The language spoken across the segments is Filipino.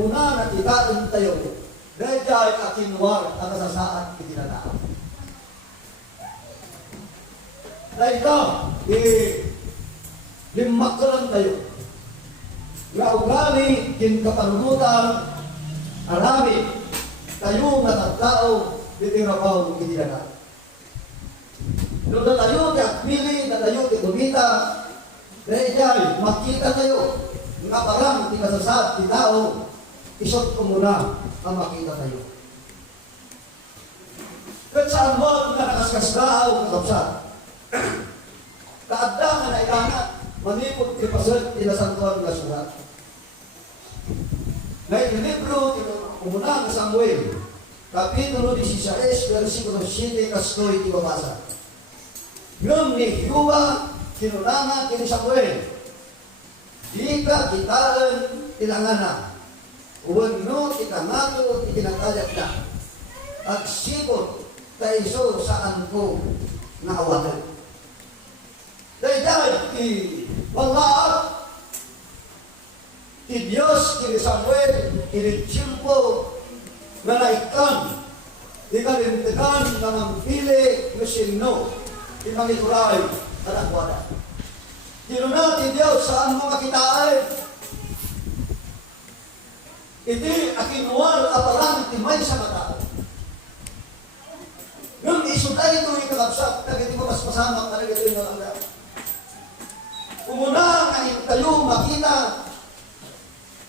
muna nakitaan tayo. Dahil dahil akinwar ang kasasaan itinanaan. Dahil ito, limak ko lang tayo. Gaugali, kinkapanunutan, arami, tayo natatao, ditirabaw itinanaan. Nung natayo, kakpili, natayo, kitumita, dahil dahil makita tayo, nga parang di kasasad, di tao, isot ko muna ang makita tayo. Kahit saan mo na nakaskasdaaw kasapsad, kaadda nga na ilangat, manipot ipasal inasantuan nga surat. Ngayon, yung libro, umunang Samuel, Kapitulo 16, versikulo 7, kastoy, ibabasa. Yung ni Yuwa, sinunangan kini Samuel, di ka kitaan ilangana, uwan no, ikangato, ikinatayat na, at sibot, taiso saan ko naawanan. Dahil wala, Diyos, kini Samuel, kini Tiyempo, na naikan, di ka rintikan na mampili, masino, di mangituray, at akwada. Dino natin Diyos, saan mo makitaan? Hindi akinuwar at parang timay sa mata. Nung isutay ito yung kalapsat, hindi mo mas masamak talaga ito yung nalangga. Umuna ang tayo makita,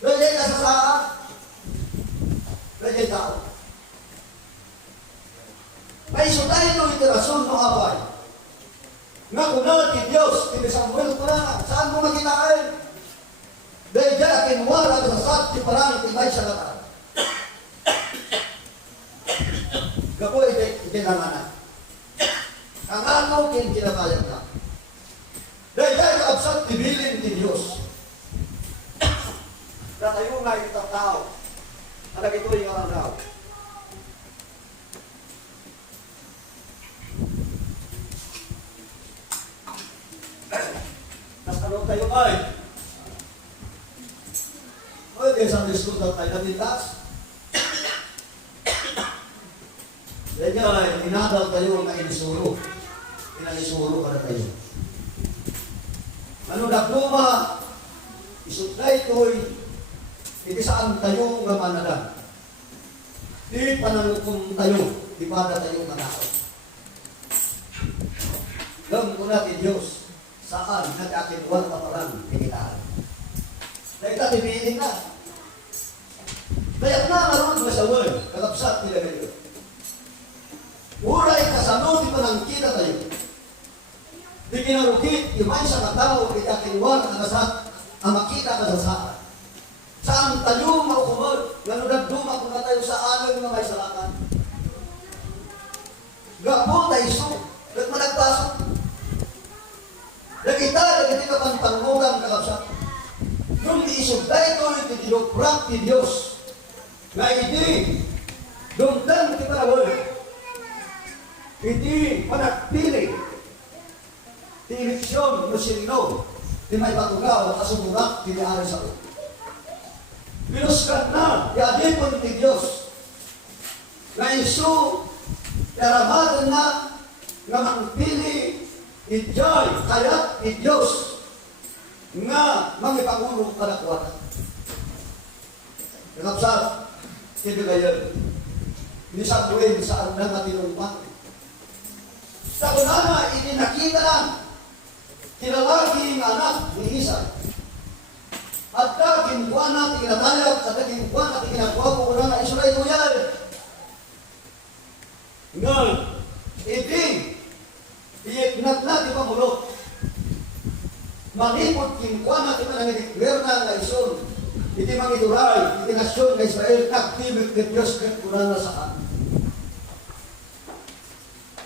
lagay ka sa saan, lagay tao. May isutay ito yung rason ng abay. Nga kuna ni Diyos, ni Samuel kuna, saan mo makitaan? Dahil dyan, kinuwara sa sasat, di parang timay sa lahat. Gapo, itinanganan. Ang ano, kinakayang ka. Dahil dyan, kaabsat, tibilin ni Diyos. Na tayo nga itang tao. Anak ito yung orang tao. Ano tayo ay? O, kaya sa diskutan tayo natintas. Dahil nga, inadal tayo na inisuro. Inanisuro para tayo. Ano na kuma, isutay ko'y, hindi saan tayo nga manadan. Di panalukom tayo, di bada tayo manakaw. Gam ko natin Diyos, saan nag-akinwal na parang pikitaan. Dahil ka, tipihin ka. Kaya na maroon na sa world, kalapsat nila ngayon. Uray kasano, di pa nang kita tayo. Di kinarukit, imay sa katao, ikakinwal ang kasat, ang makita ka sa saan. Saan tayo maukumod, gano'n nagduma kung na tayo sa alam na may salakan. Gapo tayo so, nagmanagpasok. Nakita, nagkita ka pang pangugang kalapsat. Nung iisugday ko, itiniloprak ni Diyos. Na hindi, dumdan kita na wala. Hindi managpili. Direksyon mo sino, di may patugaw, asumurak, tiniari sa ulo. Pinuskan na, yadipon ni Diyos. Na isu, yaramatan na, na mangpili, ijay, kayat ni Diyos, nga mangipangulo kanakuwatan. Kanapsat, hindi kayo, nisabuhin saan na natinumpan. Sa kunana, ininakita lang, kinalagi ng anak ni Isa. At kakinkuha natin kinatayap, at kakinkuha natin kinakuha ko na Israel mo yan. Ngal, iignat natin pamulot. Manipot kinkuha natin na nangidikler na Ison. Iti mangituray, iti nasyon na Israel, aktivit ni Diyos kuna na saan.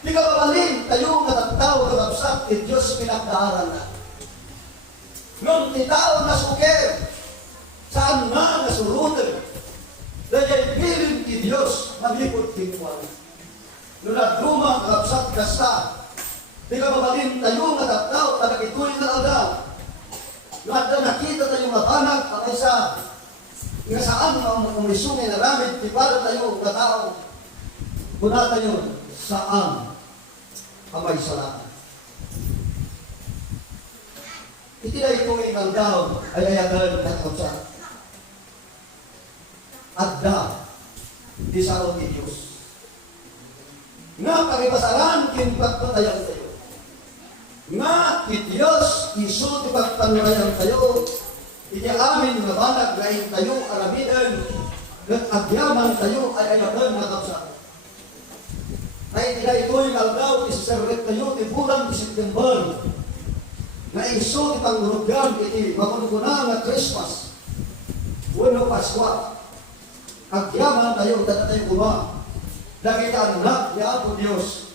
Di ka pabalin, tayo natagtaw na kapsat, iti Diyos pinagdaaran na. Nung titao na suker, saan na nasurutan, dahil piling ni Diyos, malipot kinkuha. Nung nagduma, kapsat kasta, di ka pabalin, tayo natagtaw, tagakituloy na aldaw. Lahat na nakita tayong matanag, ang isa, nga saan ang umisungin na ramid, di para tayo nga tao, muna tayo saan ang may salamat. Iti na ito ang daw ay ayagan katapsa. Adda, di sa ni Diyos. Nga pakipasaran, kinpagpatayan tayo. Nga ti Diyos, iso ti pagpanurayan tayo, iti amin nga banag lain tayo, aramidan, at agyaman tayo ay ayagan katapsa. Ay tila ito'y naldaw, isaserret tayo, ti bulan ti September, na iso ti pangrugyan, iti makunukuna nga Christmas, wano Paskwa, agyaman tayo, data tayo kuma, nakita anak ni Apo Diyos,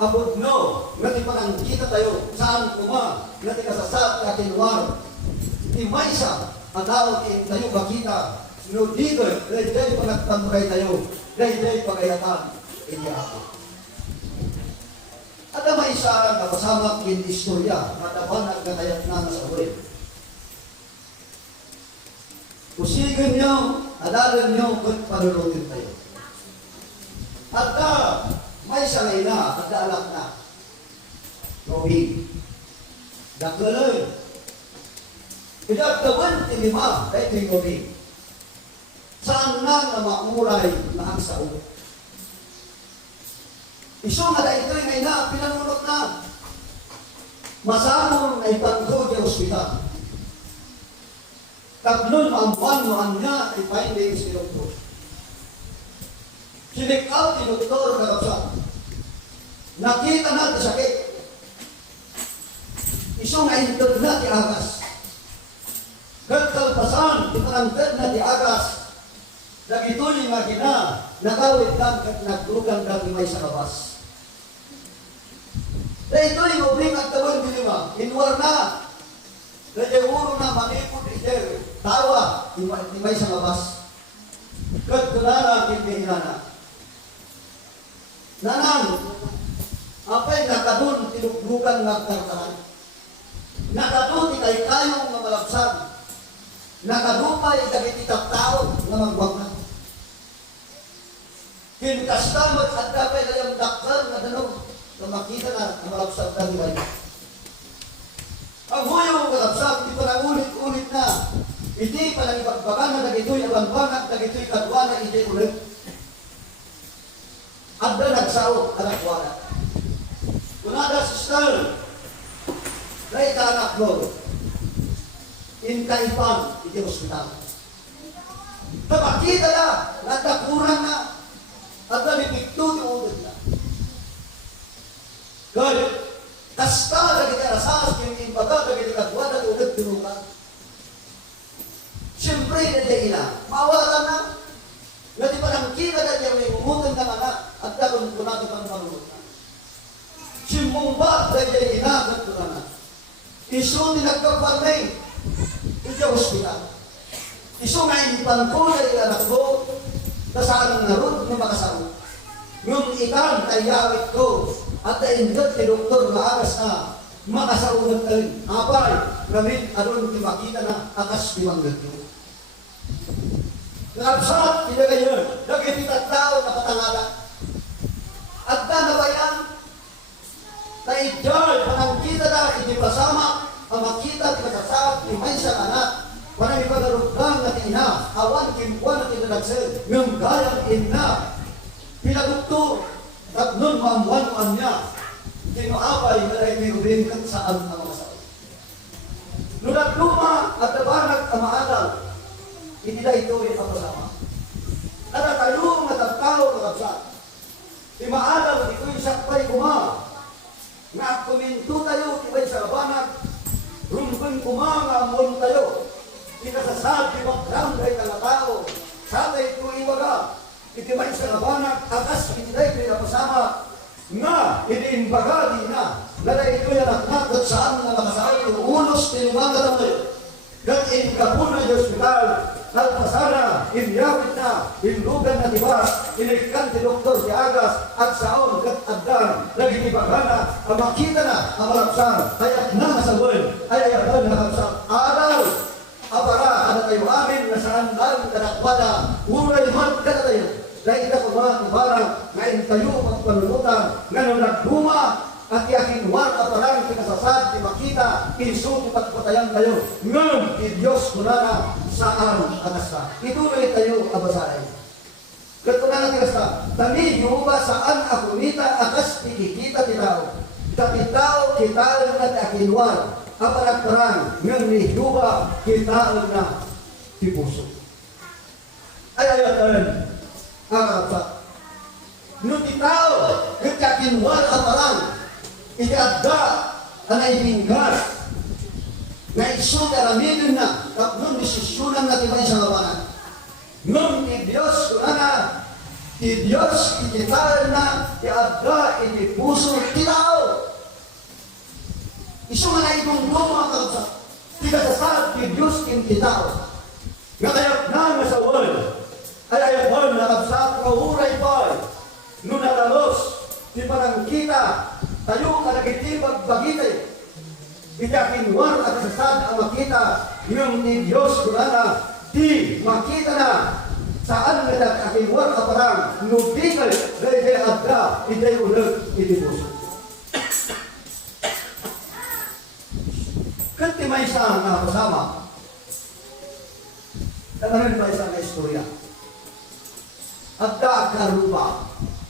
Apo no, ngati panangkita tayo, saan kuma, ngati kasasat, ngati luar, ti maysa, ang tao tayo makita, no dito, dahil panagpanuray tayo, dahil pagayatan, hindi ako. At ang may isa na pasamak in istorya, matapan at katayat na sa ulit. Kusigan nyo, adalan nyo, kung panunutin tayo. At may isa ngayon na, at alak na. Nobi. Dakalay. Pinagtawan tinima, dahil ito'y nobi. Saan na mamuray na ang sa ulit? Iso nga dahil ito'y ngayon na, pinanunot na. Masamong na ipangko di ospital. Tatlon maampuan mo ang niya, ay findings ni Doktor. Sinik out ni Doktor kakapsa. Nakita na ito sakit. Iso nga intod na ti agas. Kagkalpasan, ipanangtad na ti agas. Nagito'y nga gina, nakawit ka, nagdugan ka may sa labas. Dahil ito yung ubing at tawag din lima, inwar na. Dahil uro na manipod ito, tawa, may sa labas. Kagkunara, hindi hinana. Nanang, apay nakadun, tinuglugan ng kartahan. Nakadun, ikay kayong na malabsan. Nakadupay, dagit itap tao na magwagnan. Kinkastamot at kapay kayang dakal na danog. Kung makita na, ang malapsag na liway. Ang huyo mong malapsag, di pa na ulit-ulit na. Hindi pa lang ipagbagan na nagito'y abang-bangat, nagito'y kadwa na hindi ulit. At na nagsao, anak wala. Kunada sister, dahil ka anak mo, in Kaifang, hindi hospital. Napakita na, nagkakurang na, at nalipikto ni udod na. Kaya, kasta lagi ka rasas, kinimbaga, lagi ka kadwa, lagi ulit tinukan. Siyempre, nandiyan ina, mawala na. Ngati pa nang kita na niya may umutan ka na, at dakon ko natin pang panunod na. Simumba, nandiyan ina, at ko na. Iso ni nagkaparmay, hindi hospital. Iso nga inipan ko na yung anak ko, na saan narod na makasama. Yung ikan ay yawit ko, at naindot ni Doktor na agas na makasaunod ka rin. Apay, namin aron di makita na akas di manggat nyo. Nakapsat, hindi kayo, nagititat tao na katangala. At na ba yan? Na idol, panangkita na, hindi pasama, ang makita, pinasasab, imay sa anak, panang ipagarutang na tina, awan kimpuan na tinanagsel, ng gayang ina, pinagukto, at nun mamuan niya, kinuapay na ay may uringkat saan ang masal. Nunat luma at nabanag ang maagal, hindi na ito ay papasama. Natatayong natatao nakapsa. Di maagal, ito'y sakpay kuma. Nga kuminto tayo, iba'y sa labanag, rumpang kuma nga amon tayo. Inasasabi magkramday ka na tao, satay ito iwaga. Itimay sa labanag, akas itiday kayo kasama nga iniimbagadi na lalay ito yan at natot saan na nakasakay ulos tinumangat ang tayo. Gat inikapun na yung hospital, nalpasara, inyawit na, inlugan na tibas, inikan ti doktor si agas, at saon gat agdan, nagigibagana, ang makita na, ang malapsan, ayat na sa buwan, ay ayatan na kapsan, araw, apara kada tayo amin na saan lang kadakwada uray man kada tayo dahil ito mga ibarang ngayon tayo pagpanunutan ngayon nagduma at yakinwan aparang pinasasad di makita insulti pagpatayan tayo ngayon Diyos kunana saan anasa ituloy tayo abasahin katunan natin kasta tani yuba saan ako nita akas ikikita titao katitao kita na yakinwan aparang parang ngayon ni yuba kita na di puso ay ayatan apa nuti tao yakinwan aparang iadda anay binggas na iso karamitin na tatlong desisyonan na tibay sa labanan nung Diyos kunana Diyos ikitaan na iadda puso titao iso nga na itong mga kalsa tigasasad Diyos titao nga kayak na sa world ay ayawan na kapsat kauray pa nung natalos di parang kita tayo kalagitibag bagitay itakinwar at sasad ang makita yung ni Diyos kunana di makita na saan nga nakakinwar ka parang nubikal dahil adda itay ulag itipuso kanti may isa na kasama nagarin pa isa na istorya adda karupa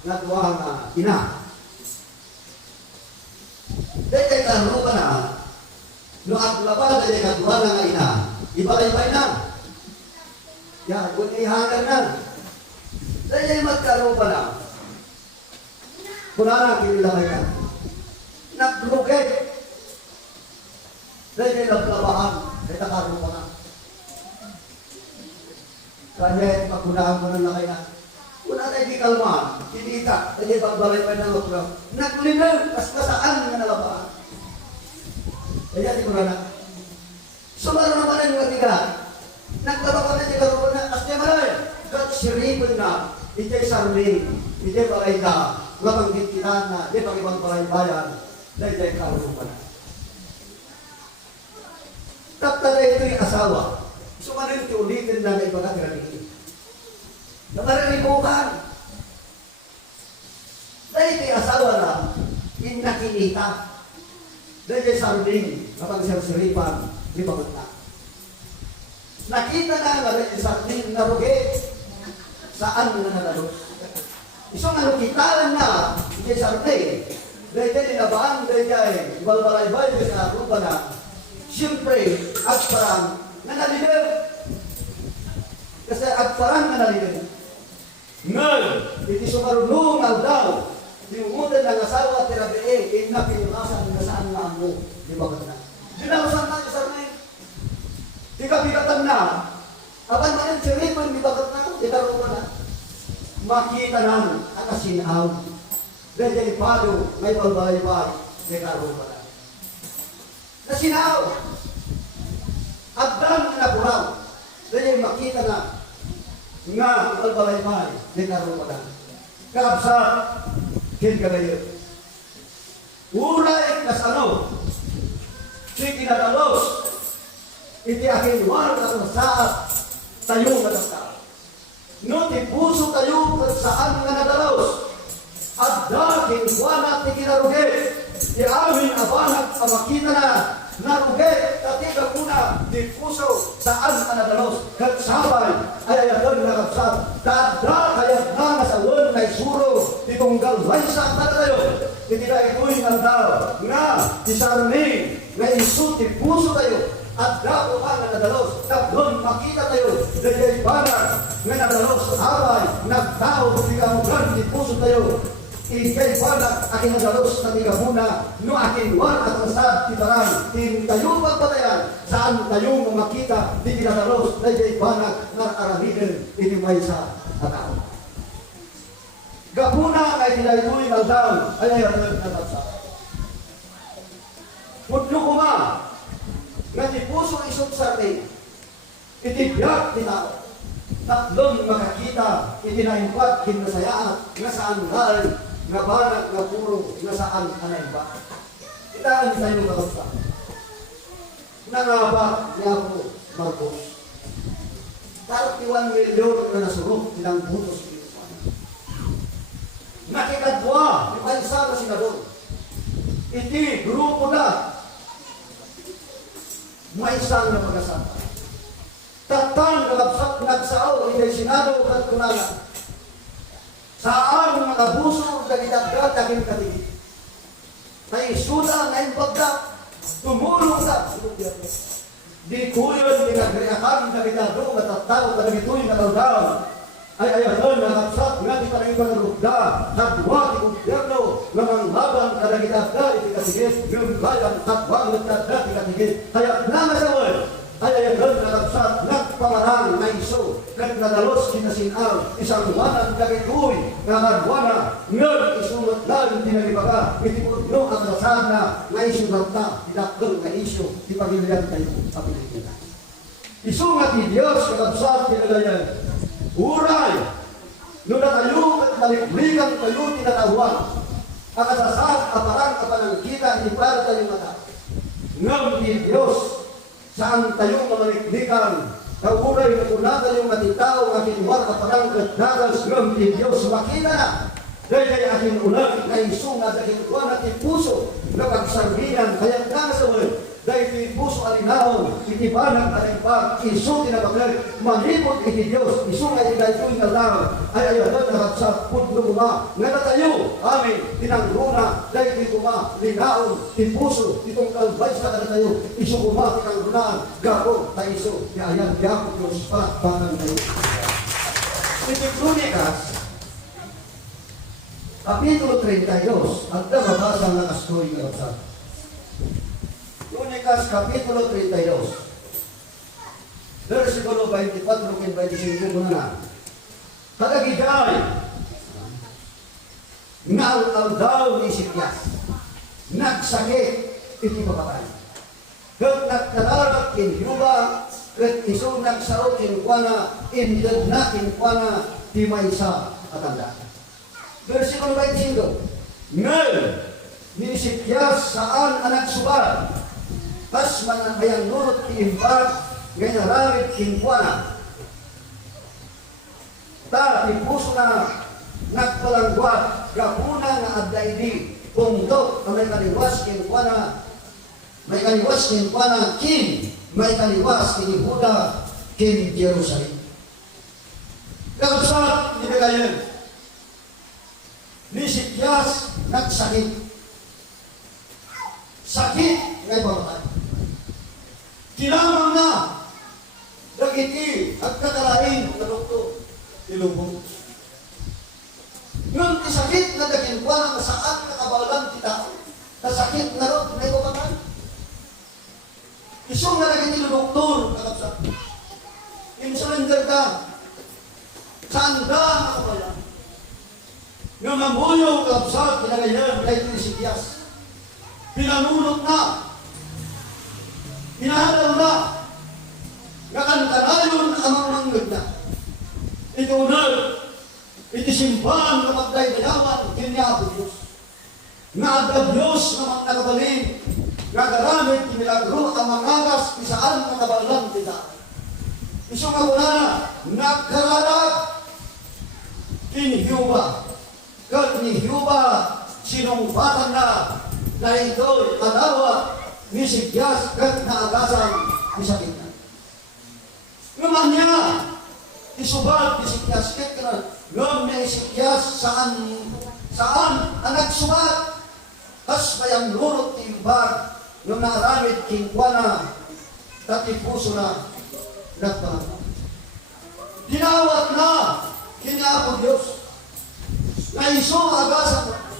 na duwa na ina dahil karupa na no at labas dahil kaduha na nga ina ibalay-bay na yan, kung ihangan na dahil magkarupa na kunana kinilakay na nagluget dahil naglabahan dahil nakarupa na kanya magkunaan mo ng lakay na kuna tayo kikalmaan, kinita, dahil pagbalay-bay na lukla naglinaw, kasaan nga nalabahan kaya di ko na sumaro naman ang mga tiga naglaba ka na di karoon na as niya malay kat siripin na itay sarling itay balay na mabanggit kita na di pang ibang balay bayan dahil tayo karoon pa na tapta na ito'y asawa sumanin ito ulitin na may pagkakiranin namariribukan dahil ito'y asawa na inakinita dahil sarling kapag siripan di bangot na nakita na nga dahil sarling narugi saan na nadalos isang narukitaan na dahil sarling dahil nabaan dahil balbalay-bay dahil narupa na siyempre at parang nanaligaw kasi at parang nanaligaw ngal iti sumarunong daw limutan ng asawa at tirabiin, inapinunasan na saan na mo. Di ba ka na? Dinawasan na sa rin. Di ka bigatan na. Apan man yung siripon, di ba ka na? Di ka na. Makita na ang asinaw. Dahil pado, may balbalay-bay, di ka na. Nasinaw. Agdan na napuraw. Dahil makita na nga balbalay-bay, di ka na. Kakabsat, kin kalayo. Ulay kasano. Si kinadalos. Iti aking war at saat tayo nadasal. No ti puso tayo saan nga nadalos. At daking wana ti kinarugi. Ti amin abanag sa makita na narugi. Katiga kuna ti puso saan nga nadalos. Kagsabay ay ayaton na kapsat. Tada kayat na sa wala na isuro. Tunggal bansa para tayo. Hindi na ito'y nandaw nga isarni na isuti puso tayo at dapo ka na nadalos tablon makita tayo dahil para nga nadalos away nagtao tigamugan di puso tayo ikay para aking nadalos na tigamuna no aking war at rasad titarang tin tayo magpatayan saan tayo makita di tinadalos dahil para nga aramitin inimay sa atao. Gapuna ay tinaytuloy ng taon ay ayaw na tatsa. Pudlo ko ma, nga di puso isot sa atin, itibyak di tao. Tatlong makakita, itinaimpat, kinasayaan, nga saan hal, nga banag, nga puro, nga saan anay ba. Itaan tayo kakapsa. Nangaba niya po, Marcos. 31 milyon na nasurok ilang butos. Nakikadwa, yung isa na senador. Iti, grupo na. May isang na pag-asama. Tatang nagsaaw, hindi Senado at kunala. Saan mga abuso, dagidagdag, daging katigit. May isuda, na impagda, tumulong na. Di ko yun, pinagriakan, dagidagdag, at tao, kadagituin na kaldaw. Ay ayahan na kapsat nga di parang ipangarugda nagwa di gobyerno namang laban kadagidagda iti katigit yung bayan katwang nagdagda iti katigit kaya namasawal ay ayahan na kapsat nagpamarang na iso nagdadalos kinasinal isang wanan dagituy nga nagwana ngag isumat lang tinalibaga iti putno ang rasana na iso na tinakdol na iso di pagilian tayo papilit nila isungat ni Diyos kakapsat kinagayan uray, nung natayo at malikligang tayo tinatawag, ang kasasad, aparang kapanangkita, hindi para tayo mata. Ngam di Diyos, saan tayo mamalikligan, kauray na kuna tayo matitao, aking war, aparang katnagas, ngam di Diyos, makita na. Dahil aking ulang, na isungat, aking kuwan at puso, na pagsarbinan, kaya nakasawal, dahil iti puso alinahon, iti banang alimpak, iso tinabakal, malipot iti Diyos, iso nga iti dahil lang, ay ayahan na sa pudlo mga, nga na tayo, amin, tinangruna, dahil iti kuma, linaon, iti puso, itong kalbay sa na tayo, iso kuma, tinangrunaan, gapo, ta iso, ayahan, gapo, Diyos, panang tayo. Iti Kronikas, Kapitulo 32, ang nababasa ng kastoy ng kapsat. Kronikas Kapitulo 32 versikulo 24 hanggang 25 muna na. Kagagiday nga daw ni Sikyas nagsakit iti papatay. Kat nagkalarak kinhyuba kat iso nagsaro kinkwana indad na kinkwana di maysa atanda. Versikulo 25 Ngel ni Sikyas saan anak subar pas manang nurut tiimbag ngayon naramit kinkwana ta tipuso na nagpalangguat gapuna nga addaidi pundok na may kaliwas kinkwana kin may kaliwas kini Huda kin Jerusalem. Kakapsat hindi kayo ni Sikyas nagsakit ngay pamatay. Kinamang na dagiti at kakalain na doktor ilubong. Yun sakit na daginkuan ang saan nakabalang kita nasakit na ron na ipamatay. Isong na dagiti doktor kakapsat. In-surrender ka saan ka nakabalang. Yung mamuyo kakapsat kinagayan kahit ni Sikyas. Pinanunot na, pinahalaw na, nakantanayon ang mga manggod na. Ito na, itisimbahan na magdaydayaman, kinyabo Diyos. Nga agad Diyos na mga nakabalin, nga garamit, kimilagro, ang mangagas, isaan nakabalang kita. Iso nga muna na, nagkaralag, kinhyuba. Kat kinhyuba, sinumpatan na, na ito'y anawa ni Sikyas kat naagasan ni sakit na. Ngaman niya, isubat ni Sikyas kat ka ngam ni Sikyas saan anak subat kas bayang lurot timbag nung naramit kinkwana dati puso na nagpangalan. Dinawat na kinyapong Diyos na iso agasan na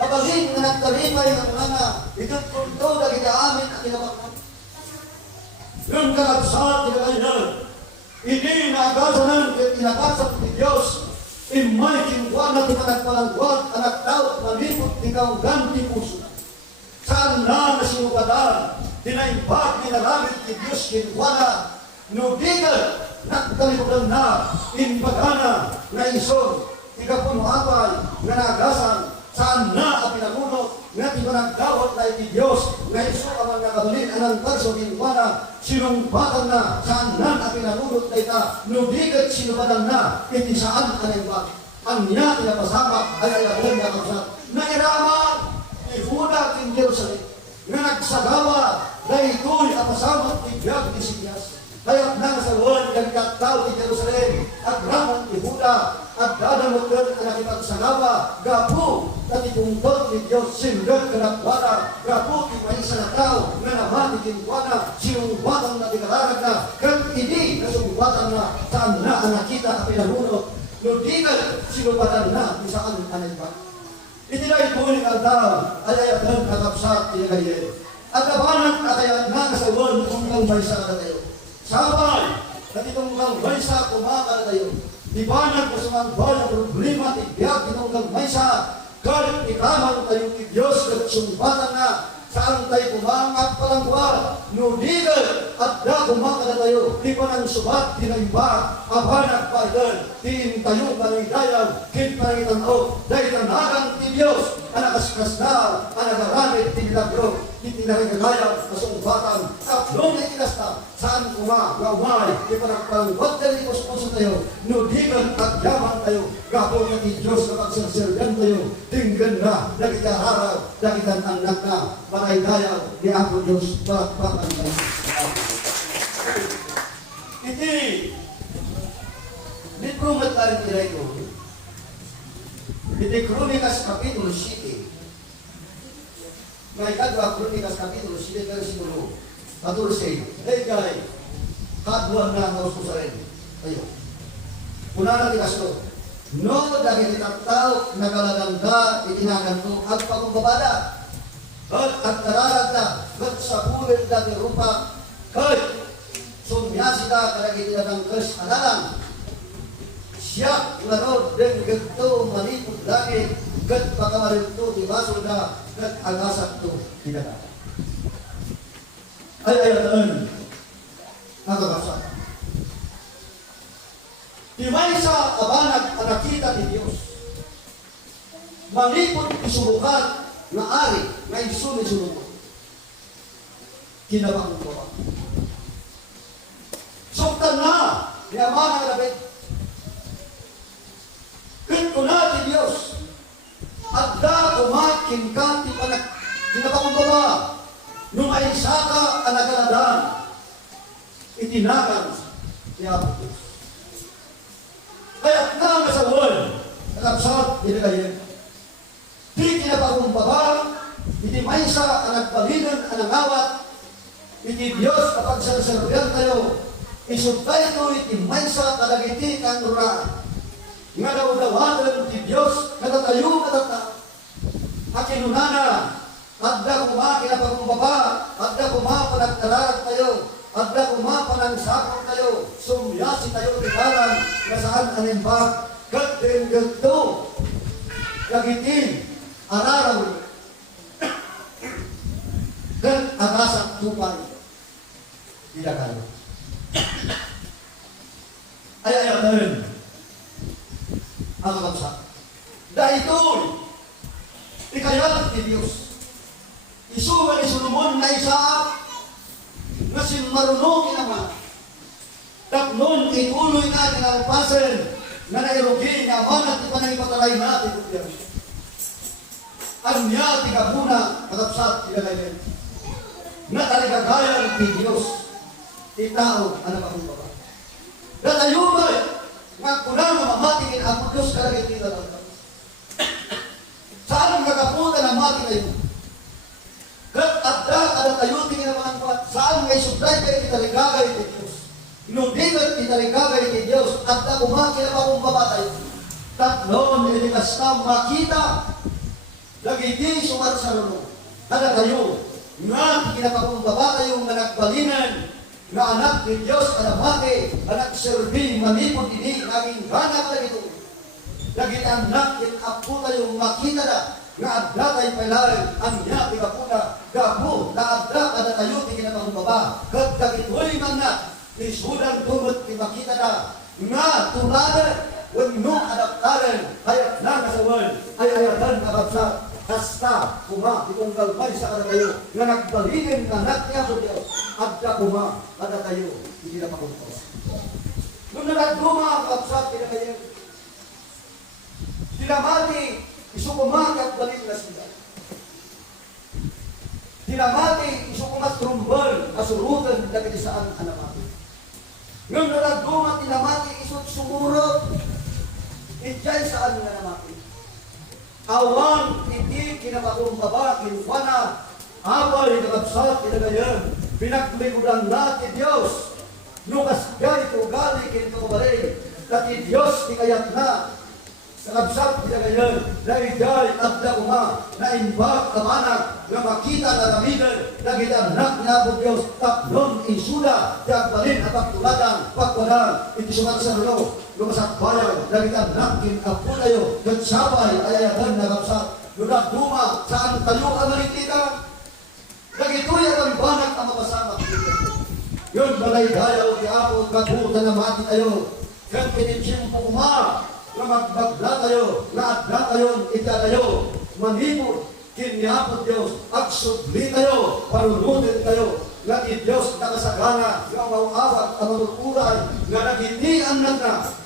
mabaling na nagtalipay ng mga itut kunto na gitaamin at kinabakman. Yung kakabsat, kinakainan, hindi naagasanan at kinakasap ni Diyos, imay kinuwan na tumanagpalangguat, anak tao, malipot, ikaw ganti puso. Saan na nasinugadan, dinaimbag, ninaramit ni Diyos, kinuwan na, nudigal, nagkalimutan na, imbagana, na isor, ikapunuapay, na nagasan, saan na ang pinagunot nga tinagdawat na iti Diyos, nga iso ka man nakabalin, anang tarso kinwana, sinumbatan na, saan na na pinanunod na ita, nudigat sinumbatan na, iti saan anay ba? Ang niya pinapasama ay ayaw na kapsat. Nairaman, ihuda king Jerusalem, nga nagsagawa, na ito'y apasama tigyak ni Sikyas. Kaya nang sa word ng katao ni Jerusalem, at ramang Yehuda, at dadamot doon ang nakipagsagawa, gapu, at itungkot ni Diyos, sinugad kanakwana, gapu, kimay sa nataw, nga naman ikinkwana, sinungbatang na tikararag na, kang hindi na sumubatan na, saan na ang nakita at pinanunod, nudigal, sinubatan na, isaan anay ba? Itinay po ni Kaldaw, ayayatan kakapsat, tinagayin. At kabanan katayat na sa word kung kang maysa ka tayo. Sabay, na itong kang maysa kumaka na tayo. Dibanan ko sa mga balang problema, tigbiyak itong kang maysa. Kalit ikaman tayo ni Diyos at sumbatan na saan tayo kumangap palang buwan. Nudigal at da kumaka na tayo. Di pa nang subat, di na iba. Abanag pa ilan, di tayo panaydayaw, kin panaytanaw. Dahil tanagang ti Diyos, anakaskas na, anagaramit ti milagro. Itinarigalayaw na sumbatan. Tatlong na itinasta, saan kumagaway, di pa nagpangwag na ni Kuspuso tayo. Nudigal at yaman tayo. Gapo na ti Diyos na pagsasergan tayo. Tinggan na, nagkikaharaw, nakitan anak na, panaydayaw, ni Apo Diyos, bakbakan tayo. Iti, libro matarin nila ito. Iti Kronikas Kapitulo 7. May kadwa Kronikas Kapitulo 7, versikulo 14. Hey guys, kadwa na ang sa rin. Ayo. Una na tikaso. No, dahil itatao, nagalaganda, itinaganto, at pagumbabada. At nararagda, at sa bulit na rupa, kahit sumyasita karagitinan ng Diyos analang. Siya larod din ganito malipot langit, gat pagkamarin to, di basol na, gat agasak to, tinata. Ay ayatan, nagagasak. Dimay sa abanag ang nakita ni Diyos. Malipot isulukan na ari, na isunod-sulunod. Kinabang ko ba? Suktan na, niyaman ang labit. Kito na di Diyos. At da kumakin ka, kinabang ko ba? Nung ay saka ang nagaladan, itinagan niya po Diyos. Kaya na nga sa word, nakapsat, dinagayin. Di kinapakumbaba, iti maysa ang nagbalinan ang nangawat, iti Diyos kapag sinaserbihan tayo, isutay ito iti maysa kadagiti kang ruraan. Nga daw-dawadan iti Diyos, natatayo katata. Akinunana, adda kuma kinapakumbaba, adda kuma panagtararag tayo, adda kuma panangsakot tayo, sumyasi tayo tigaran, na saan animbag, gating ganto, kagitin, araraw, gan agasak tupan, tidak kayo. Ay ayatan, ang kabagsak. Dahil ito'y, ikayalat ni Diyos. Isugan ni Solomon na Isaac, na sinmarunong naman. Tapnon, ituloy natin ang pasen na nairogi nga manat ipanay patalay natin kung yan. Ang niya, tiga muna, katapsat, tiga kayo. Na taligagayan ni Diyos, itao, anak akong baba. Datayumay, nga kunang mamatingin ang Diyos karagit nila ng Diyos. Saan ang kakaputan ang mati kayo? Kat adda kada tayo tingin naman ang buhat. Saan ngay sublay kayo italigagay ni Diyos? Inudigat italigagay ni Diyos. Adda kumaki na makumbaba tayo. Tatlon nilikas na makita. Lagiti sumat sa runo. Kada tayo. Nga kinapakumbaba tayo nga nagbalinan. Nga anak ni Diyos kada mati. Anak serbi manipod ini. Naging ganap na ito. Lagit anak apo tayo makita na. Nga adda tayo pailarin, ang niya ikapuna, gabu, na adda kada tayo tikinapakumbaba, kat kagituloy man na, isudang tumot makita na, nga tuladan, huwag nung adaptaran, hayat na kasawan, ay ayatan kababsa, hasta kuma itong galbay sa kada tayo nga nagbalingin na natya sa Diyos adda kuma kada tayo hindi na pakuntos. Nung nagaduma kapsat kinakayin dinamati isukumak at balik na sila. Dinamati isukumat trumbal asurutan dagiti saan anamati. Nung nagaduma dinamati isut sumurot itjay saan nga namati. Awan hindi kinapakumbaba kinwana abay nakapsat kinagayan pinaglikudan natin Diyos nukas gay tugali kinakabalay dati Diyos ikayat na nakapsat kinagayan na igay at dakuma na imbak kamanag na makita na namidan na gitanak niya po Diyos tatlong insula dagbalin at pagtuladan pagwadan iti sumat sa lulo lumasak bayan, lagitan nakin kapulayo, gatsabay, ayayagan na kapsat, lunak duma, saan tayo ka malitika? Lagitoy ang banag ang mapasama kita. Yun balay dayaw, kiapot, kagutan na mati tayo, kang kinitsim po kuma, na magbagla tayo, na adla tayo, ita tayo, manimot, kiniapot Diyos, agsudli tayo, parunutin tayo, lagi Diyos nakasagana, nga mauawat, ang manukuran, nga nagitian na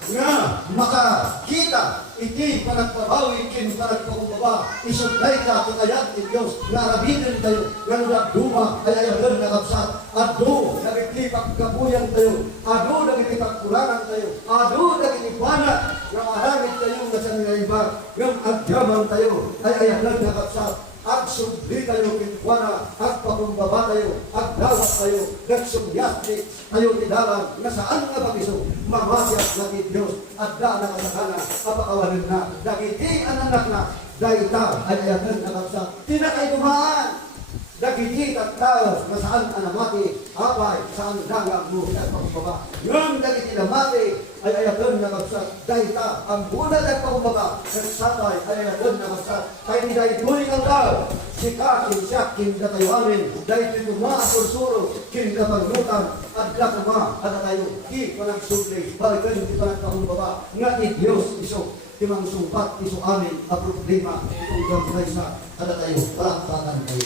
nga makakita, iti panagpabawi, kin panagpakumbaba, isutlay ka, kikayat ni Diyos, nga rabinin tayo, nga nagduma, ay ayagan na kapsat, ado, nagitipak kapuyan tayo, ado, nagitipak kurangan tayo, ado, nagitipanat, nga maramit tayo, nga sa nangaiba, nga agyaman tayo, ay ayagan na kapsat, agsubli tayo kinkwana, agpakumbaba tayo, agdawat tayo, nagsubyastik tayo tidalan, nga saan nga pagiso, mamasyat na kit Diyos, at da na kasakana, apakawalan na, dagiti ang anak na, daita ay ayagan na kapsa, tinakay dumaan, dagiti at tao, nga saan anamati, apay, saan dagang mo, at pakumbaba, yung dagiti namati, ay ayagan na kapsa, daita, ang bunad at pakumbaba, nagsatay, ay ayagan na kapsa, kaya ni dahi tuloy ang tao, sika, kinsiyak, kinda tayo amin, dahi tituma, sursuro, kinda paglutan, at lakama, at tayo, ki panagsubli, balikan yung panagpakumbaba, nga ni Diyos iso, timang sumpat, iso amin, ang problema, itong gambay sa, at tayo, palakpakan tayo.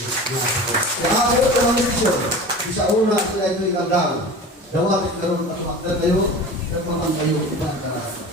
Kaya kayo, timang misyon, isa una sila ito yung gandang, dawat at karoon at makta tayo, at mamang tayo, ibang karasa.